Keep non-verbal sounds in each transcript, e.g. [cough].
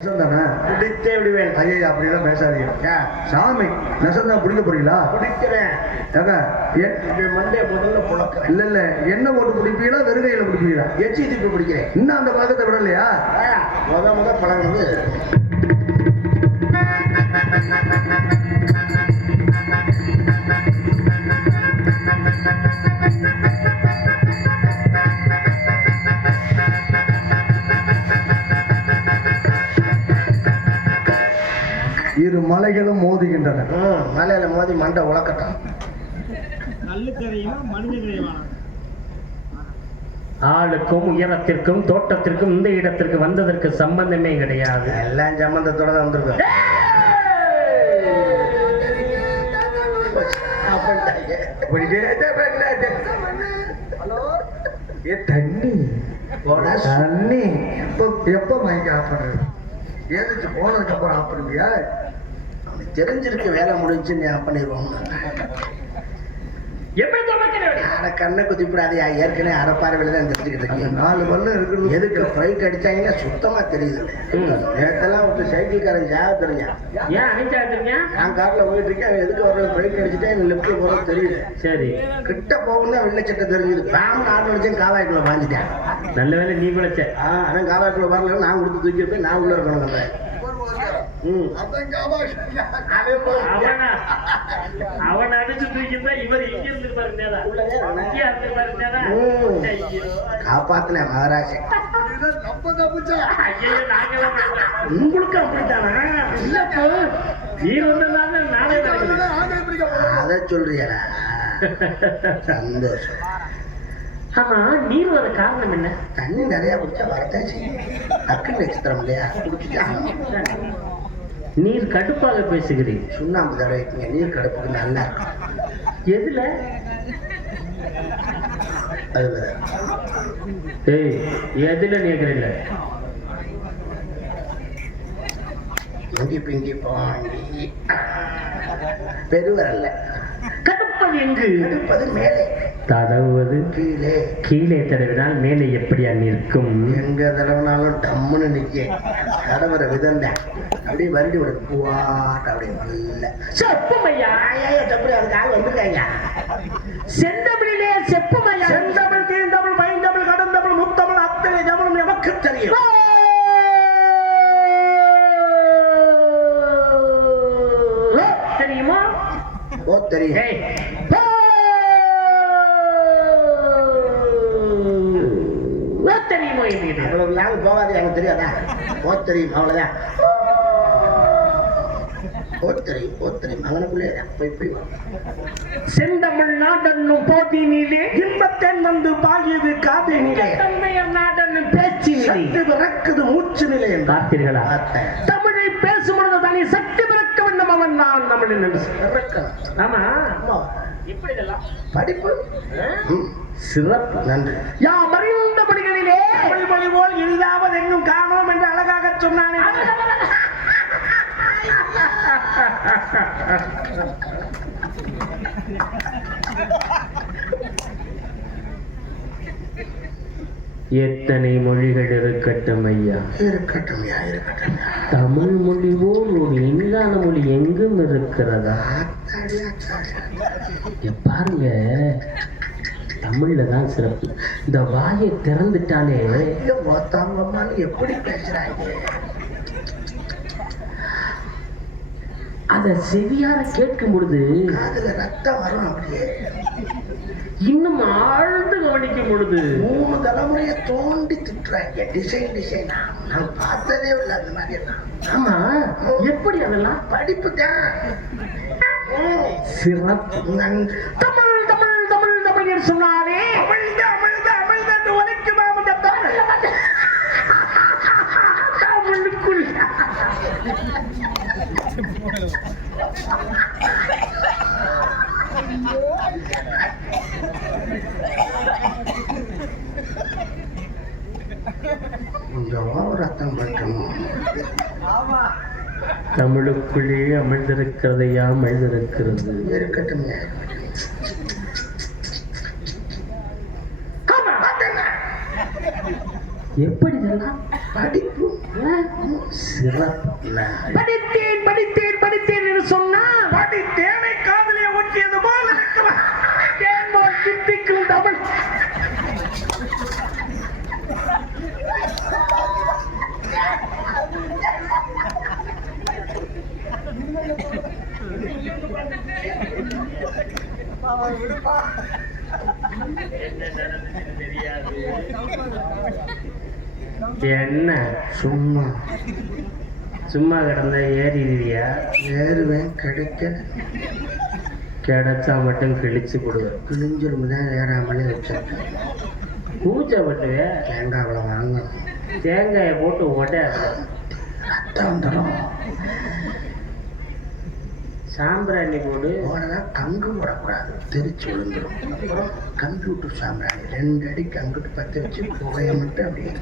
பிடித்தே விடுவேன் ஐயா அப்படிலாம் பேசாதீங்க? சாமி நெசந்தா பிடிக்க போறீங்களா? பிடிக்கிறேன். மண்டே முதல்ல புழக்கிறேன். இல்ல இல்ல என்ன போட்டு பிடிப்பீங்களா வெறுகையில பிடிப்பீங்களா? எச்சி திருப்பி பிடிக்கிறேன். இன்னும் அந்த பழக்கத்தை விடலையா? முத முத பழகுனது இரு மலைகளும் மோதுகின்றன. மலையில மோதி மண்டை கரையுமா ஆளுக்கும் உயரத்திற்கும் தோட்டத்திற்கும் இந்த இடத்திற்கு வந்ததற்கு சம்பந்தமே கிடையாது. எல்லாம் சம்பந்தத்தோட தான் வந்திருக்கோம். தண்ணி. தண்ணி. எப்ப எப்ப மைக் ஆஃப் பண்றது ஏதாச்சு போனதுக்கு அப்புறம் ஆஃப் பண்ணுவியா? தெரிஞ்சிருக்கு வேலை முடிஞ்சுன்னு நான் பண்ணிடுவோம் எப்படி துவைக்கிறது? அரை கண்ணை குத்திப்படாதே ஏற்கனவே அரை பார்வையில தான் தெரிஞ்சுக்கிட்டு இருக்கேன். நாலு பல்லு இருக்கிறது எதுக்கு ஃப்ரைட் அடிச்சாங்கன்னா சுத்தமா தெரியுது. ம். நேத்தெல்லாம் ஒரு சைக்கிள்காரன் ஜாக தெரிஞ்சான் ஏன் அணிஞ்சாடுறீங்க நான் கார்ல போயிட்டு இருக்கேன் அவன் எதுக்கு வர ஃப்ரைட் அடிச்சுட்டே எனக்கு லெஃப்ட்ல போறது தெரியல சரி. கிட்ட போகும் தான் வெள்ளை சட்டை தெரிஞ்சுது. பேம் ஆறு நிமிஷம் காவாய்க்குள்ள வாங்கிட்டேன் நல்ல வேளை நீ விளைச்ச ஆ அவன் காவாய்க்குள்ள வரல நான் கொடுத்து தூக்கி போய் நான் உள்ள இருக்கணும் அவன்? போய் அவனா அவன் அடிச்சு தூக்கிருந்தா இவர் இங்க இருந்து பாருங்க உள்ளதே அவன. இங்க இருந்து பாருங்க ம். ஐயோ காப்பாத்தினேன் மகாராஜன் ஐயோ நாங்களாம் பண்ணல. உங்களுக்கு அப்படித்தானா நீ வந்ததால நானே அதை சொல்றியடா. சந்தோஷம். ஆமா நீர் வர காரணம் என்ன? தண்ணி நிறைய குடிச்சா வரத்தான் செய்யும். நட்சத்திரம் இல்லையா? குடிச்சுட்டா. நீர் கடுப்பாக பேசுகிறீர் சுண்ணாம்பு தடவைக்குங்க நீர் கடுப்புக்கு நல்லா எதுல? ஏய் எதுல கேக்குறீங்க இங்கி பிங்கி பாண்டி. பெருவரல்ல. கடுப்பது எங்கு? கடுப்பது மேலே. தடவுவது. கீழே. கீழே தடவினால் மேலே எப்படியா நிற்கும்? எங்க தடவைனாலும் டம்முன்னு நிக்க. தடவர விதந்த. அப்படியே வண்டி விட பூவாட்ட அப்படியே நல்ல செப்புமையா? தப்படி அதுக்கு ஆள் வந்திருக்காங்க. செந்தமிழிலே செப்புமையா? செந்தமிழ் தீந்தமிழ் பைந்தமிழ் கடந்தமிழ் முத்தமிழ் அத்தனை தமிழும் எமக்கு தெரியும். தெரியுமா? ஓ தெரியும் ஏய். ஓ தெரியுமா இது அவ்வளவு லாங் போகாது எனக்கு தெரியாதா? ஓ தெரியும் ஓ தெரியும் அங்கனக்குள்ளே போய் போய். செந்தமிழ் நாடன்னும் போதினிலே இன்பத்தேன் வந்து பாகியது காதினிலே. தந்தையர் நாடன் பேச்சினிலே சக்தி பிறக்குது மூச்சு நிலை பார்த்தீர்களா. தமிழை பேசும் பொழுது தனி சக்தி பிறக்க வேண்டும் அவன். நான் என்று. ஆமா. இதெல்லாம். படிப்பு. சிறப்பு. நன்றி. எளிதாவது எங்கும் காணோம் என்று அழகாக சொன்னானே. எத்தனை மொழிகள் இருக்கட்டும் ஐயா? இருக்கட்டும் இருக்கட்டும். தமிழ் மொழி போல் ஒரு இனிதான மொழி எங்கும் இருக்கிறதா? பாருங்க தமிழ்ல தான் சிறப்பு. இந்த வாயை திறந்துட்டாலே ஐயோ, மொத்தமான்னு எப்படி பேசுறாங்க? அத செவியார கேட்கும் பொழுது காதுல ரத்தம் வரும் அப்படியே. இன்னும் ஆழ்ந்து கவனிக்கும் பொழுது மூணு தலைமுறையை தோண்டி திட்டுறாங்க. டிசைன் டிசைனா. நான் பார்த்ததே இல்லை அந்த மாதிரி எல்லாம். ஆமா. எப்படி அதெல்லாம்? படிப்பு தான். சிறப்பு. தமிழ் தமிழ் தமிழ் தமிழ் என்று கொஞ்சம் ரத்தம் பட்டணும் தமிழுக்குள்ளே அமிழ்ந்திருக்கிறதையா அமிழ்ந்திருக்கிறது இருக்கட்டும். எப்படி படிப்பு சிறப்பு படித்தேன் படித்தேன் படித்தேன் என்று சொன்னால் பாட்டி தேனை காதலிய ஊற்றியது போல தித்திக்கும் தமிழ் என்ன? சும்மா. சும்மா கிடந்த ஏறிடுவியா? ஏறுவேன் கிடைக்க. கிடைச்சா மட்டும் கிழிச்சு கொடுவேன் கிழிஞ்சிரும் தான் ஏறாமலே வச்சிருக்கேன் பூஜை பண்ணுவே தேங்காவில் வாங்கணும் தேங்காயை போட்டு உடையாத ரத்தம் வந்துடும் சாம்பிராணி போடு போனதான் கங்கு போடக்கூடாது தெரிச்சு விழுந்துடும் அப்புறம் கம்ப்யூட்டர் சாம்பிராணி. ரெண்டு அடி கங்குட்டு பற்ற வச்சு புகையை மட்டும் அப்படியே.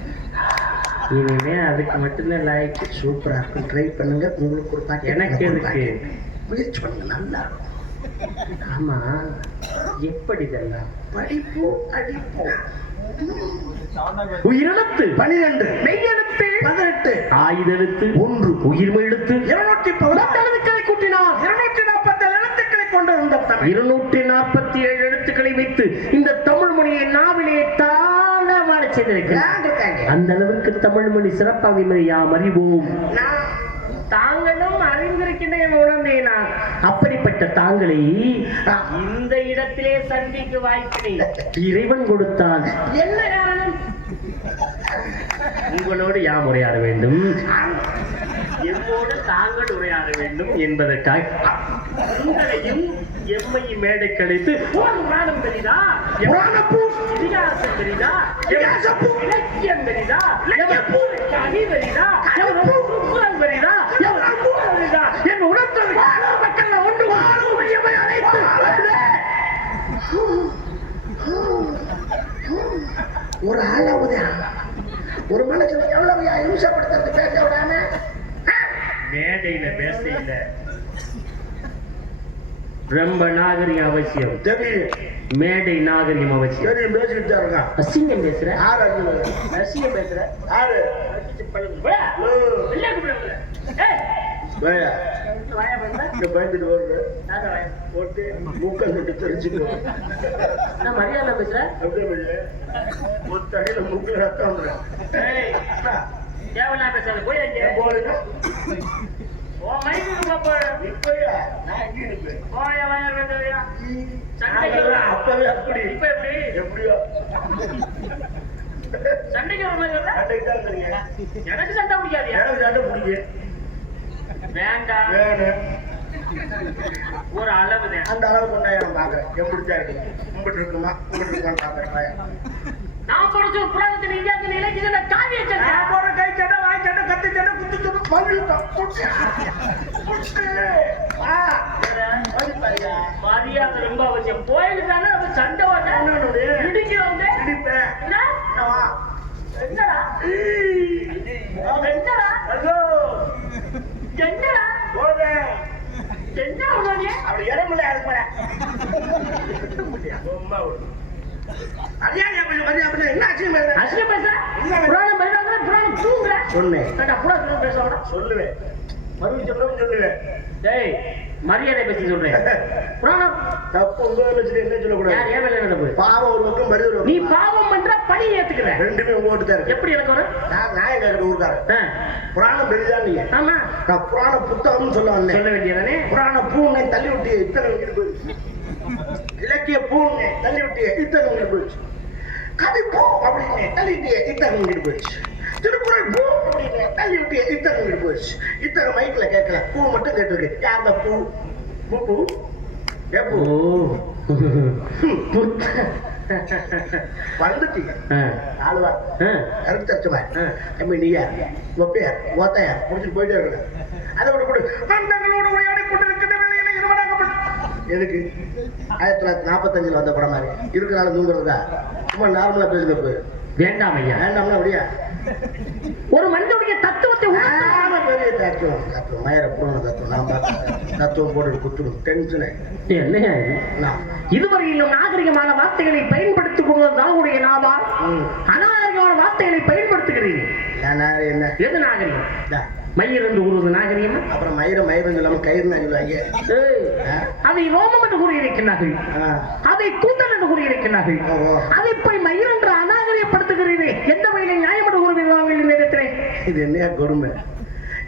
இனிமே அதுக்கு மட்டும்தான் லாய்க்கு. சூப்பராக இருக்கும். ட்ரை பண்ணுங்க. உங்களுக்கு ஒரு பாக்கெட் எனக்கு எதுக்கு? முயற்சி பண்ணுங்க. நல்லா இருக்கும். ஆமா. எப்படி இதெல்லாம் படிப்போம் அடிப்போம். உயிரெழுத்து. பனிரெண்டு. மெய்யெழுத்து. பதினெட்டு. ஆயுதெழுத்து. ஒன்று உயிர்மை எழுத்து இருநூத்தி எழுத்துக்களை கூட்டினார். இருநூற்றி நாற்பத்தி எழுத்துக்களை கொண்டிருந்த இருநூற்றி நாற்பத்தி ஏழு எழுத்துக்களை வைத்து இந்த தமிழ் மொழியை நாவிலே தாண்டமான செய்திருக்கிறார். அந்த அளவிற்கு தமிழ் மொழி சிறப்பாக யாம் அறிவோம். தாங்களும் அறிந்திருக்கின்றேன் உணர்ந்தேனா அப்படிப்பட்ட தாங்களை இந்த இடத்திலே சந்திக்க வாய்ப்பினை இறைவன் கொடுத்தான். என்ன காரணம்? உங்களோடு யாம் உரையாட வேண்டும்? எம்மோடு தாங்கள் உரையாட வேண்டும் என்பதற்காக உங்களையும் எம்மையும் மேடை கழித்து புராணம் புராணப்பூ. இதிகாசம் இதிகாசப்பூ. இலக்கியம் எவ்வளவு கவி தெரியுதா? எவ்வளவு புத்தகம் தெரியுதா? ஒரு ஆளாவது ஒரு மனுஷனை எவ்வளவு இம்சப்படுத்துறது? பேச விடாம. மேடையில பேசையில ரொம்ப நாகரிகம் அவசியம். தெரியும் மேடை நாகரிகம் அவசியம். தெரியும் பேசிட்டு தான் இருக்கான். அசிங்கம் பேசுற? அது அசிங்கம் பேசுற? யாரு? போயா. வெளியே கூப்பிடு அவங்கள. ஏய், வேயா வாயா வந்தா. இந்த பயந்துட்டு வருது? போட்டு விட்டு தெரிஞ்சுக்கோ. நான் மரியாதை பேசுறேன் அப்படியே பண்ணு. ஒரு தடையில மூக்கில் ரத்தம் தேவையில்லாம பேசாத போய் போடுங்க சண்டைக்கு அப்பவே அப்படி. இப்ப எப்படி? எப்படியோ? சண்டைக்கு வர மாதிரி தான் தெரியும் எனக்கு சண்டை பிடிக்காதியா? எனக்கு சண்டை பிடிக்கும். வேண்டாம். வேணும். ஒரு அளவுதான். அந்த அளவு கொண்டா நான் பார்க்குறேன். எப்படி தான் இருக்கு கும்பிட்டு இருக்குமா? கும்பிட்டு இருக்குமான்னு பார்க்குறேன். நான் படிச்ச ஒரு புராணத்தின் இந்தியாவின் இலக்கியத்துல காவிய சண்டை நான் போடுற கை சட்டை வாய் சட்டை கத்தி சட்டை குத்து சட்டை மறுபடியும் புடிச்சு. புடிச்சு. மதிப்பாரியா? மரியாதை ரொம்ப அவசியம். கோயிலுக்கு தானே அது சண்டை வந்தா இடிக்கிறவங்க. இடிப்பேன். என்ன? என்னவா? என்னடா? என்னடா? ஐயோ, என்னடா? போதும். என்ன அப்படி இடமில்லை பேச? வேண்டாம் சொல்லுவேன். மரியாதை பேசி சொல்றேன். புராணம் தப்பு உங்க வச்சுட்டு என்ன யார் சொல்லக்கூடாது ஏன் மேல என்ன தப்பு? பாவம் ஒரு பக்கம் ஒரு நீ. பாவம் பண்ற பணி ஏத்துக்கிற. ரெண்டுமே உங்க ஓட்டு தான் இருக்கு. எப்படி எனக்கு வரும்? நான் நான் எங்க இருக்க ஊருக்காரன் புராணம் பெரிதான் நீங்க. ஆமா. நான் புராண புத்தகம்னு சொல்ல வந்தேன். சொல்ல வேண்டியதானே? புராண பூனை தள்ளி விட்டிய இத்தனை போயிடுச்சு. இலக்கிய பூனை தள்ளி விட்டிய இத்தனை உயிர் போயிடுச்சு. கவி பூ அப்படின்னு தள்ளி விட்டிய இத்தனை உயிர் போயிடுச்சு. திருக்குறள் பூ அப்படின்னு தள்ளி விட்டிய இத்தனை உயிர் போயிடுச்சு. இத்தனை மைக்ல கேட்கல பூ மட்டும் கேட்டுருக்கு. யார் பூ? பூ பூ? ஏ பூ ஓ வந்துட்டீங்க. ஆளுவா. கருத்து தச்சமா ஆ. தம்பி நீயா? ஒப்பையா ஓத்தையா முடிச்சுட்டு போயிட்டே இருக்க அதை விட கொடு. மந்தங்களோடு உரையாடி எதுக்கு? ஆயிரத்தி தொள்ளாயிரத்தி நாற்பத்தஞ்சில் வந்த படம் மாதிரி. இருக்கிறனால தூங்குறதுக்கா சும்மா நார்மலா பேசுங்க போய் வேண்டாம் ஐயா. வேண்டாம்னா அப்படியா? ஒரு மனிதனுடைய தத்துவத்தை உணர்த்த ஆமா, பெரிய தத்துவம் தத்துவம். மயிர பூர்ண தத்துவம். நான் பார்த்து தத்துவம் போட்டு குத்துடும். டென்ஷனு என்னையா இது? நான் இதுவரையிலும் நாகரிகமான வார்த்தைகளை பயன்படுத்திக் கொள்வது தாங்களுடைய நாவா ம். அநாகரிகமான வார்த்தை வார்த்தைகளை பயன்படுத்துகிறீர்கள் என்ன? எது நாகரிகம் மயிர் என்று கூறுவது நாகரிகமா? அப்புறம் மயிரம் மயிரம் சொல்லாம கயிறு ஆ? அதை ரோமம் என்று கூறியிருக்கிறார்கள். அதை கூந்தல் என்று கூறியிருக்கிறார்கள். அதை போய் மயிர் என்று அநாகரியப்படுத்துகிறீரே எந்த வகையில் என்று கூறுவீர்கள் நேரத்திலே இது என்னையா கொடுமை?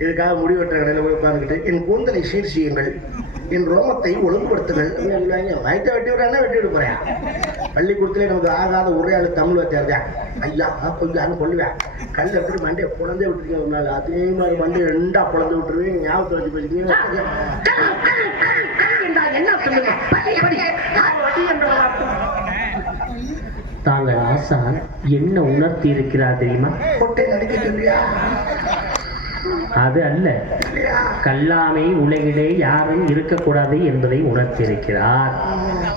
இதுக்காக முடிவெற்ற கடையில் போய் உட்காந்துக்கிட்டு என் கூந்தலை சீர் செய்யுங்கள். என் ரோமத்தை ஒழுங்குபடுத்துங்கள். வயிற்ற வெட்டி விடுறாங்கன்னா வெட்டி விட போறேன் பள்ளிக்கூடத்துல நமக்கு ஆகாத ஒரே ஆளு தமிழ் வச்சாருதா ஐயா கொய்யான்னு கொள்ளுவேன் கல் எடுத்துட்டு மண்டையை குழந்தை விட்டுருக்கீங்க அதே மாதிரி மண்டையை ரெண்டா குழந்தை விட்டுருவேன். ஞாபகத்தை வச்சு என்றால் என்ன சொல்லுங்க படி, படி. படி என்ற வார்த்தை. தாங்கள் ஆசான் என்ன உணர்த்தி இருக்கிறார் தெரியுமா? கொட்டை நடிக்க சொல்லியா அது அல்ல. கல்லாமை உலகிலே யாரும் இருக்கக்கூடாது என்பதை உணர்த்தியிருக்கிறார்.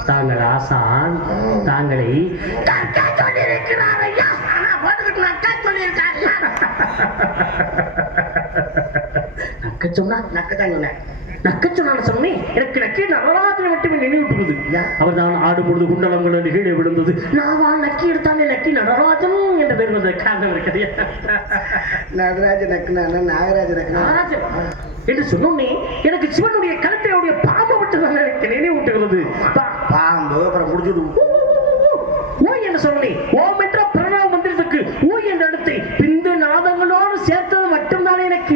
தாங்கள் ஆசான் தாங்களை நக்க சொல்லியிருக்கார் ஐயா. [laughs] நக்க சொன்னா எனக்கு நக்கி நடராஜனை மட்டுமே நினைவுட்டுருது அவர் தான் ஆடும் பொழுது குண்டலங்கள் கீழே விழுந்தது. தான் நக்கி எடுத்தானே நக்கி நடராஜன் என்ற பேர் வந்த காரணம் இருக்கிறது. நடராஜ நக்குனா நாகராஜ நக்குனா? என்று சொன்னோன்னே எனக்கு சிவனுடைய கழுத்தையுடைய பாம்பை விட்டு தான் எனக்கு நினைவூட்டுகிறது. பா- பாம்பு அப்புறம் முடிச்சுட்டு ஓ என்று சொன்னேன் ஓம் என்ற பிரணவ மந்திரத்துக்கு ஓ என்ற இடத்தை பிந்து நாதங்களோடு சேர்த்தது மட்டும்தான் எனக்கு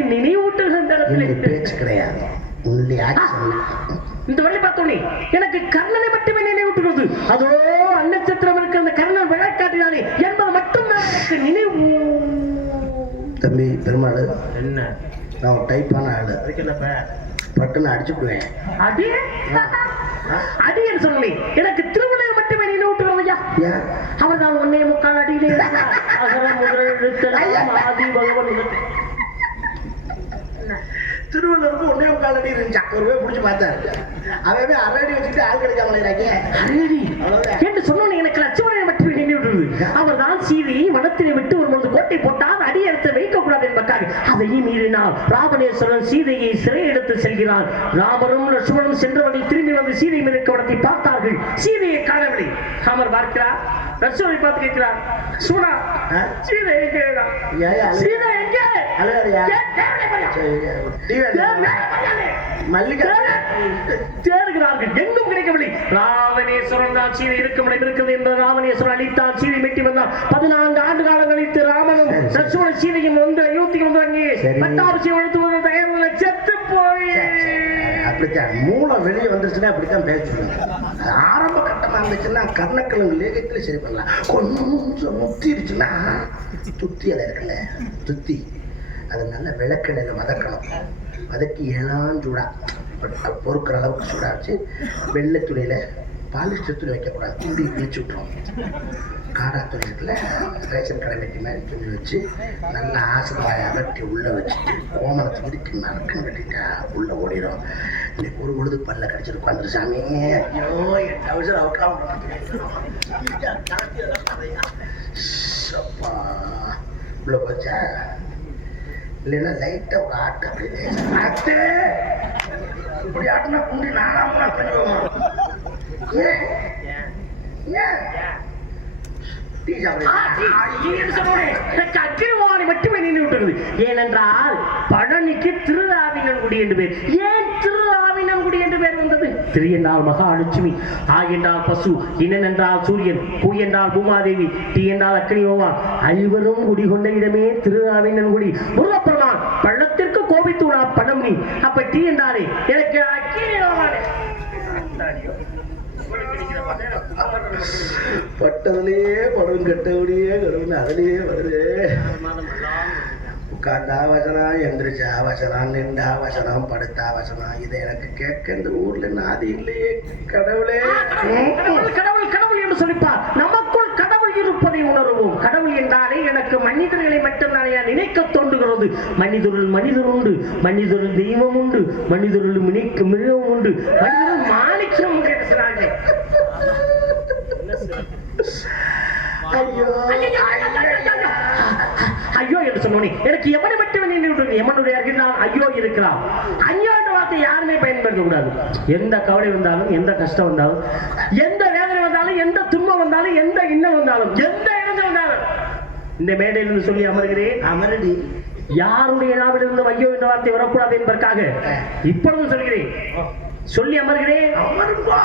இந்த இடத்துல. பேச்சு கிடையாது. இந்த வழி பார்த்தோன்னே எனக்கு கர்ணனை மட்டுமே நினைவூட்டுகிறது. அதோ அன்னச்சத்திரம் இருக்க அந்த கர்ணன் விழக்காட்டினானே என்பது மட்டும்தான் எனக்கு நினைவு தம்பி பெருமாள் என்ன? நான் டைப்பான ஆளு. அதுக்கு என்னப்ப? பட்டுன்னு அடிச்சுக்குவேன் அடி? அடி என்று சொன்னேன் எனக்கு திருவிழா மட்டுமே நினைவூட்டுகிறது ஐயா. அவர் தான் ஒன்னே முக்கால் அடியிலே இருக்கிறார். அகர முதல் எழுத்தெல்லாம் ஆதி பகவன் முதல். திருவள்ளூருக்கு ஒன்னே முக்கால் அடி இருந்துச்சான் ஒரு போய் பிடிச்சி பார்த்தாரு அவன் அரை அடி வச்சுட்டு ஆள் அடேடி. அவ்வளவுதான். என்று சொன்னோன்னே எனக்கு லட்சுமணனை மட்டுமே நினைவுறுது அவர் தான் சீதையை வனத்தினை விட்டு வரும்போது கோட்டை போட்டால் அடி எடுத்து வைக்க கூடாது என்பதற்காக. அதையும் மீறினால் ராவணேஸ்வரன் சீதையை சிறை எடுத்து செல்கிறார் ராமரும் லட்சுமணனும் சென்ற வழி திரும்பி வந்து சீதை மிதக்க வடத்தை பார்த்தார்கள் சீதையை காணவில்லை. ராமர் பார்க்கிறார் லட்சுமணனை பார்த்து கேட்கிறார் சுனா? சீதை எங்கே சீதை எங்கே? தேடுகிறார்கள். எங்கும் கிடைக்கவில்லை. ராவணேஸ்வரன் தான் சீதை இருக்கும் இடம் இருக்கிறது என்பது ராவணேஸ்வரன் அளித்தான் சீதை மீட்டி வந்தான். பதினான்கு ஆண்டு காலம் கழித்து ராமனும். லட்சுமண சீதையும் வந்து அயோத்திக்கு வந்து அங்கே. பட்டாபிஷேகம் எடுத்து வந்து தயாரில் செத்து போய். சரி, சரி. மூலம் வெளியே வந்துருச்சுன்னா அப்படித்தான் பேசுவாங்க ஆரம்ப கட்டமா இருந்துச்சுன்னா கர்ணக்கிழங்கு லேகத்துல சரி பண்ணலாம். கொஞ்சம் முத்திருச்சுன்னா துத்தி அதை இருக்குல்ல துத்தி. அதை நல்ல விளக்கெண்ணையில வதக்கணும். வதக்கி ஏழாஞ்சூடா பொறுக்கிற அளவுக்கு சூடா வச்சு வெள்ளை துணியில பாலிஸ்டர் துணி வைக்கக்கூடாது. துணி கிழிச்சு விட்டுரும். காடா துணி இருக்குல்ல ரேஷன் கடை வெட்டி மாதிரி துணி வச்சு நல்லா ஆசிரவாயை அகட்டி உள்ள வச்சுட்டு கோமணத்துக்கு இருக்கு நறுக்குன்னு கட்டிட்டா உள்ள ஓடிடும் இன்னைக்கு ஒரு பொழுது பல்ல கடிச்சிட்டு உட்காந்துரு சாமி. ஐயோ என் அவசரம் அப்பா. உள்ள போச்சா? இல்லைன்னா லைட்டா ஒரு ஆட்டு அப்படியே ஆட்டு! இப்படி ஆட்டுனா குண்டி நானாம பண்ணுவோமா ஏன்? ஏன்? ஏனென்றால் பழனிக்கு திருஆவினன்குடி என்று பேர். ஏன் திருஆவினன்குடி என்று பேர் வந்தது. திரு என்றால் மகாலட்சுமி ஆ என்றால் பசு இனன் என்றால் சூரியன் பூ என்றால் பூமாதேவி டி என்றால் அக்னி ஹோமம் ஐவரும் குடிகொண்ட இடமே திருஆவினன்குடி முருகப்பெருமான் பள்ளத்திற்கு கோபித்துள்ளா பணம் நீ அப்ப டி என்றாரே எனக்கு அக்கினி ஹோமானே. பட்டதுலயே படம் கட்டபடியே கடவுள் அதுலயே வருது. உட்கார்ந்தா வசனம் எந்திரிச்சா வசனம் நின்றா வசனம் படுத்தா வசனம் இதை எனக்கு கேட்க இந்த ஊர்ல நாதி இல்லையே கடவுளே. கடவுள் கடவுள் கடவுள் என்று சொல்லிப்பார். நமக்குள் கடவுள் இருப்பதை உணர்வோம். கடவுள் என்றாலே எனக்கு மனிதர்களை மட்டும்தானே நினைக்க தோன்றுகிறது? மனிதருள் மனிதர் உண்டு மனிதருள் தெய்வம் உண்டு மனிதருள் மினிக்கு மிருகம் உண்டு. மனிதருள் மாணிக்கம் சொன்னார்கள். ஐயோ ஐயோ, ஐயோ என்று சொன்னோனே எனக்கு எவனை மட்டுமே எமனுடைய நான் ஐயோ இருக்கிறான். ஐயோ என்ற வார்த்தை யாருமே பயன்படுத்த கூடாது. எந்த கவலை வந்தாலும் எந்த கஷ்டம் வந்தாலும் எந்த வேதனை வந்தாலும் எந்த துன்பம் வந்தாலும் எந்த இன்னம் வந்தாலும் எந்த இடத்துல வந்தாலும் இந்த மேடையிலிருந்து சொல்லி அமர்கிறேன் அமரடி. யாருடைய நாவிலிருந்து ஐயோ என்ற வார்த்தை வரக்கூடாது என்பதற்காக இப்பொழுதும் சொல்கிறேன். சொல்லி அமர்கிறேன்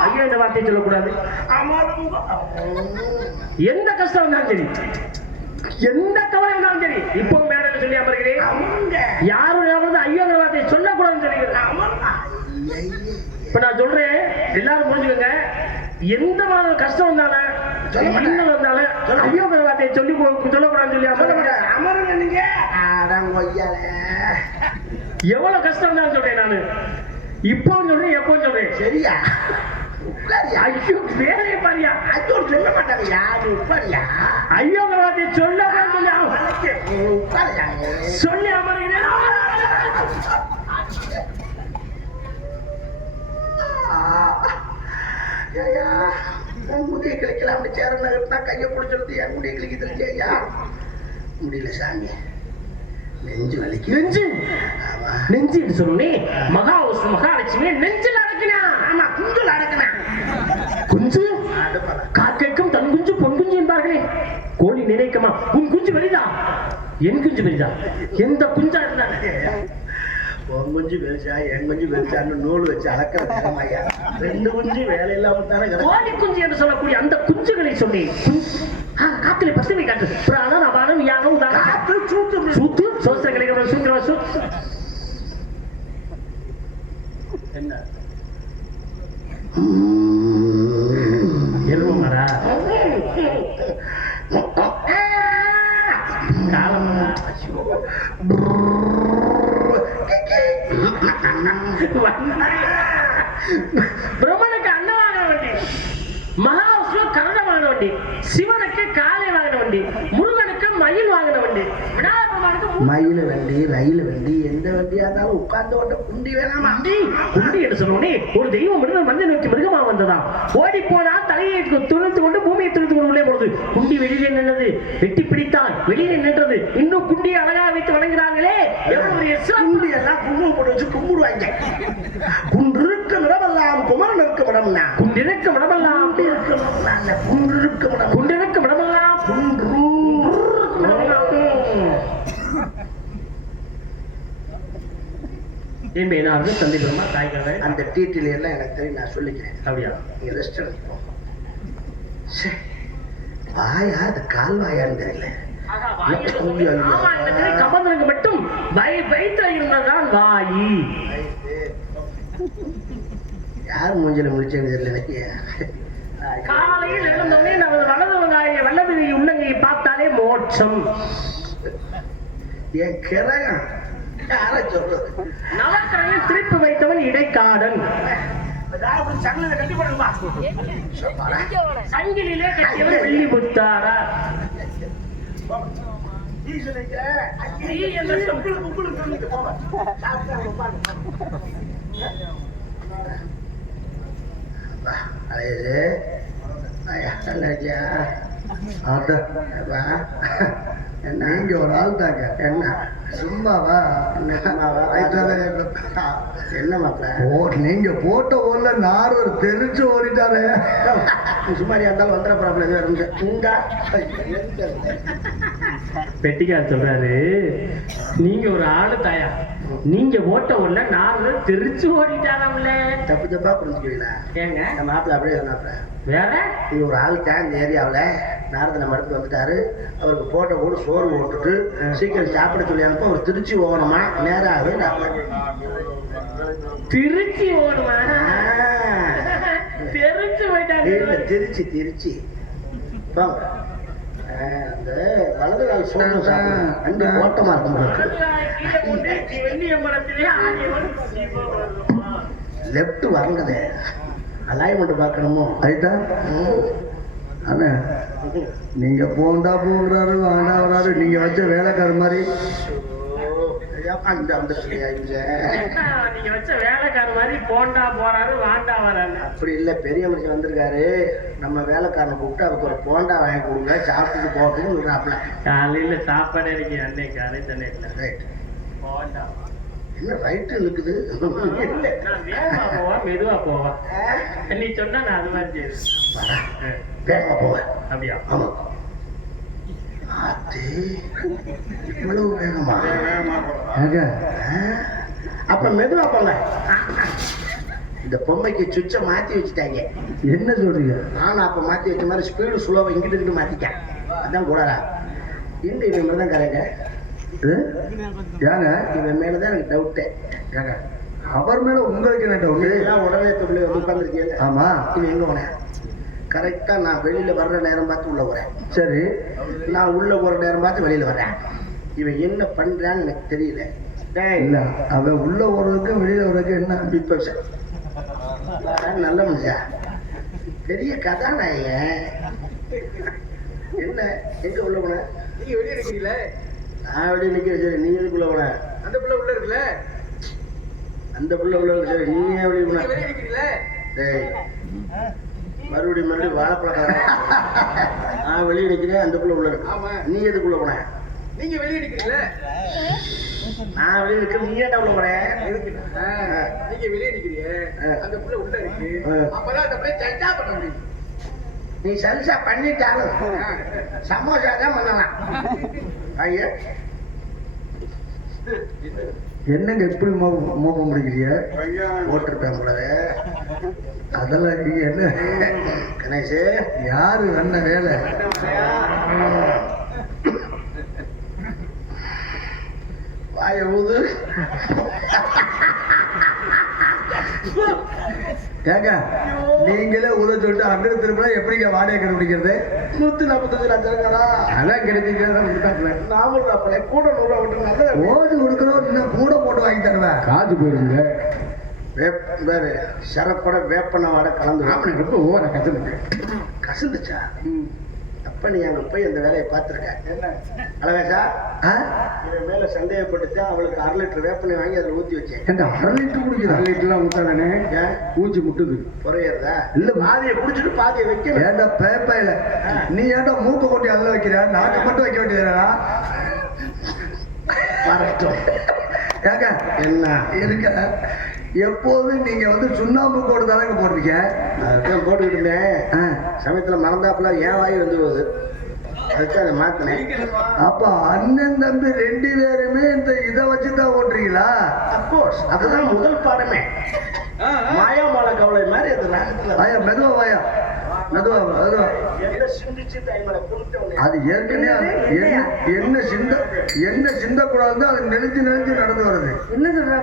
ஐயோ என்ற வார்த்தை சொல்லக்கூடாது. எந்த கஷ்டம் வந்தாலும் சரி. எந்த கவலை வந்தாலும் சரி இப்போ மேடையில் சொல்லி அமர்கிறேன். யாருடைய நாவிலிருந்து ஐயோ என்ற வார்த்தை சொல்லக்கூடாதுன்னு சொல்லிக்கிறேன். இப்ப நான் சொல்றேன் எல்லாரும் புரிஞ்சுக்கோங்க. எந்த மாதிரி கஷ்டம் வந்தாலும். இன்னும் வந்தாலும் சொல்ல ஐயோ என்ற வார்த்தையை சொல்லி சொல்லக்கூடாதுன்னு சொல்லி மாட்டேன். அமருங்க நீங்க. எவ்வளவு கஷ்டம் இருந்தாலும் சொல்றேன் நானு. இப்பவும் சொல்றேன் எப்பவும் சொல்றேன். சரியா? ஐயோ வேலையை பாரியா ஐயோ சொல்ல மாட்டாங்க யாரு உட்காரியா ஐயோ வார்த்தையை சொல்ல உட்காரியா சொல்லி அமர்கிறேன் உன் முடியை கிளிக்கலாம் அப்படி சேர கையை பிடிச்சிருது என் முடியை முடியல சாமி நெஞ்சு வலிக்கு நெஞ்சு நெஞ்சு சொன்னேன் மகாவிஷ்ணு மகாலட்சுமி நெஞ்சில் அடக்கினா ஆமா குஞ்சல் அடக்குனா குஞ்சு? காக்கைக்கும் தன் குஞ்சு பொன் குஞ்சு என்பார்களே. கோழி நினைக்கமா? உன் குஞ்சு பெரிதா? என் குஞ்சு பெரிதா? எந்த குஞ்சா இருந்தாலும் உன் குஞ்சு பெருசா என் குஞ்சு பெருசான்னு நூல் வச்சு அளக்கிற நேரம் ஐயா. ரெண்டு குஞ்சு வேலை இல்லாம தானே கோழி குஞ்சு என்று சொல்லக்கூடிய அந்த குஞ்சுகளை ஆ, காத்திலே பசுமை காற்று பிராணம் அபானம் யானம் காத்து சூத்து சூத்து கிடைக்கிற சூத்திர சூ என்ன? కదా కాలం వంద மயில் வண்டி ரயில் வண்டி எந்த வண்டியா இருந்தாலும் உட்கார்ந்து ஓட்ட குண்டி வேணாமா? குண்டி என்று சொன்னோடனே ஒரு தெய்வம் மிருக மனித நோக்கி மிருகமா வந்ததாம் ஓடி போனா தலையை துணித்து கொண்டு பூமியை துணித்து கொண்டு உள்ளே போனது. குண்டி வெளியிலே நின்றது. வெட்டி பிடித்தான் வெளியே நின்றது. இன்னும் குண்டியை அழகா வைத்து வணங்குகிறார்களே. எவ்வளவு குண்டி எல்லாம் குங்குமம் போட்டு வச்சு கும்பிடுவாங்க. குன்றிருக்கும் இடமெல்லாம் குமரன் இருக்கும் இடம்னா. குண்டிருக்கும் இடமெல்லாம். குண்டி குன்றிருக்கும் இடம் குண்டிருக்கும் இடமெல்லாம் குன்று பேனார்கள் தந்தை பெருமா தாய்கள் அந்த டீட்டில் எல்லாம் எனக்கு தெரியும் நான் சொல்லிக்கிறேன். அப்படியா? நீங்க ரெஸ்ட் எடுத்துப்போம் சே, வாயா அது கால் வாயான்னு தெரியல. கமந்தனுக்கு மட்டும் வய வயிற்றுல இருந்ததுதான் வாயி. யார் மூஞ்சில முடிச்சேன்னு தெரியல எனக்கு. காலையில் எழுந்தோடனே நமது வலது வங்காய வல்லது உள்ளங்கையை பார்த்தாலே மோட்சம். என் கிரகம். நவக்கரையில் திருப்பி வைத்தவன் இடைக்காடன் சங்கிலிலே கட்டியவன் வெள்ளி புத்தாரா அழகு ஐயா, நல்லா நீங்க ஒரு ஆள் தாங்க என்ன? சும்மாவா? என்ன மாப்பிள்ள ஓ நீங்க போட்ட ஊர்ல நாரூர் தெரிஞ்சு ஓடிட்டாரு. சும்மாரியா இருந்தாலும் வந்துட ப்ராப்ளம் இந்தா பெட்டிக்கார் சொல்றாரு நீங்க ஒரு ஆளு தாயா. நீங்க ஓட்ட உள்ள நாலு தெரிச்சு ஓடிட்டாராம்ல தப்பு தப்பா புரிஞ்சுக்குவீங்களா? ஏங்க? என் மாப்பிள்ள அப்படியே வேற? நீ ஒரு ஆள் தான் இந்த ஏரியாவில். நாரத நம்ம இடத்துக்கு வந்துட்டாரு. அவருக்கு போட்ட கூட சோறு போட்டுட்டு சீக்கிரம் சாப்பிட சொல்லி அனுப்ப அவர் திருச்சி போகணுமா நேரம் ஆகுது திருச்சி ஓடுமா தெரிச்சு திருச்சி. போங்க அந்த வலது கால் சோறு சாப்பிடணும் ரெண்டு ஓட்டமா இருக்கும். Left வரங்கதே alignment பார்க்கணுமோ? ஐட்டா அண்ணே நீங்க போண்டா போகிறாரு வாண்டா வராரு. நீங்க வச்ச வேலைக்கார மாதிரி. நீங்க வச்ச வேலைக்கார மாதிரி போண்டா போறாரு வாண்டா வராரு. அப்படி இல்லை பெரிய மனுஷன் வந்திருக்காரு. நம்ம வேலைக்காரனை கூப்பிட்டு அவருக்கு ஒரு போண்டா வாங்கி கொடுங்க போகட்டும்னு சொல்றாப்புல. காலையில சாப்பாடு அடிக்க அன்னைக்கு அரைத்தனே இல்லை. ரைட் போண்டா. என்ன ரைட்டு இருக்குது இல்லை மெதுவா போவா. நீ சொன்னா நான் அது மாதிரி வேகமா போவேன் அப்படியா? ஆமா. ஆத்தி இவ்வளவு வேகமா? அப்ப மெதுவா போங்க. இந்த பொம்மைக்கு சுவிட்சை மாத்தி வச்சுட்டாங்க. என்ன சொல்றீங்க? நானும் அப்ப மாத்தி வச்ச மாதிரி ஸ்பீடு ஸ்லோவா இங்கிட்டு இங்கிட்டு மாத்திட்டேன். அதான் தான் கரைங்க. இது? ஏங்க இவன் மேலதான் எனக்கு டவுட்டு ஏங்க அவர் மேல உங்களுக்கு என்ன டவுட்டு எல்லாம் உடனே தொழில் வந்து உட்காந்துருக்கீங்க ஆமா. இவன் எங்க போனேன் கரெக்டா நான் வெளியில வர்ற நேரம் பார்த்து உள்ள வரேன் சரி. நான் உள்ள போற நேரம் பார்த்து வெளியில வரேன் இவன் என்ன பண்றான்னு எனக்கு தெரியல. டேய், இல்ல அவன் உள்ள போறதுக்கு வெளியில வர்றதுக்கு என்ன இப்ப ச- நல்ல மனுஷா. பெரிய கதாநாயகன். என்ன? எங்க உள்ள போன? நீங்க வெளியே இருக்கிறீங்களே நான் வெளியே நிக்க சரி நீ எதுக்குள்ள போன? அந்த பிள்ளை உள்ள இருக்குல்ல? அந்த பிள்ளை உள்ள இருக்கு, சரி நீ ஏன் வெளியே போன டேய் மறுபடியும் மறுபடியும் வாழைப்பழம் நான் வெளியே நிக்கிறேன் அந்த பிள்ளை உள்ள இருக்கு. ஆமா. நீ எதுக்குள்ள போன? நீங்க வெளியே இருக்கிறீங்களே நான் வெளியே நிக்க நீ ஏன்டா உள்ள போன? நீங்க வெளியே இருக்கிறீங்க ஆ. அந்த பிள்ளை உள்ள இருக்கு. அப்பதான் அந்த பிள்ளை சட்டா பண்ண முடியும். நீ சல்சா பண்ணிட்டாலும் சமோசா தான் பண்ணலாம். ஐயா. என்னங்க எப்படி மோ- மோப்பம் முடிக்கிறீங்க? போட்டிருப்பேன் கூடவே அதெல்லாம் நீங்க என்ன? கணேஷ் யாரு என்ன வேலை? வாய ஊது ஏங்க நீங்களே உத சொல்லிட்டு அங்க திரும்பினா எப்படிங்க வாடகை கண்டுபிடிக்கிறது? நூத்தி நாற்பத்தஞ்சு லட்சம் இருக்கடா அதான் கிடைச்சிக்கிறதா அப்பளே கூட நூறு விட்டு நல்ல ஓட்டு கொடுக்குறோம் இன்னும் கூட போட்டு வாங்கி தருவேன். காது போயிருங்க வேப் வேறு சரப்போட வேப்பன வாட கலந்து ரொம்ப ஓவரா கத்துனுங்க கசந்துச்சா? அப்ப நீ அங்க போய் அந்த வேலையை பார்த்துருக்க என்ன அழகாச்சா? இவன் மேல சந்தேகப்பட்டு அவளுக்கு அரை லிட்டர் வேப்பனை வாங்கி அதில் ஊத்தி வச்சேன். ஏங்க அரை லிட்டர் குடிக்கிறா லிட்டர்லாம் ஊத்தாதானே? ஏன் ஊச்சி முட்டுது. புறையறதா இல்ல. பாதியை குடிச்சிட்டு பாதியை வைக்கணும் ஏன்டா பேப்பையில? நீ ஏன்டா மூக்க கொட்டி அதில் வைக்கிற? நாக்கு மட்டும் வைக்க வேண்டியதுடா ஏங்க என்ன? இருக்க எப்போதும் நீங்க வந்து சுண்ணாம்பு கோடு தானங்க போடுறீங்க அதுதான் போட்டுக்கிட்டு இருந்தேன். சமயத்துல மறந்தாப்புல ஏன் வாய் வந்து போகுது அதுக்கு அதை மாத்தினேன். அப்ப அண்ணன் தம்பி ரெண்டு பேருமே இந்த இதை வச்சு தான் ஓட்டுறீங்களா அப்கோர்ஸ் அதுதான் முதல் பாடமே. மாயாமால கவலை மாதிரி அது வாயா மெதுவா வாயா மெதுவா மெதுவா. அது ஏற்கனவே என்ன என்ன சிந்த என்ன சிந்தக்கூடாதுன்னு அது நெளிஞ்சு நெளிஞ்சு நடந்து வருது. என்ன சொல்ற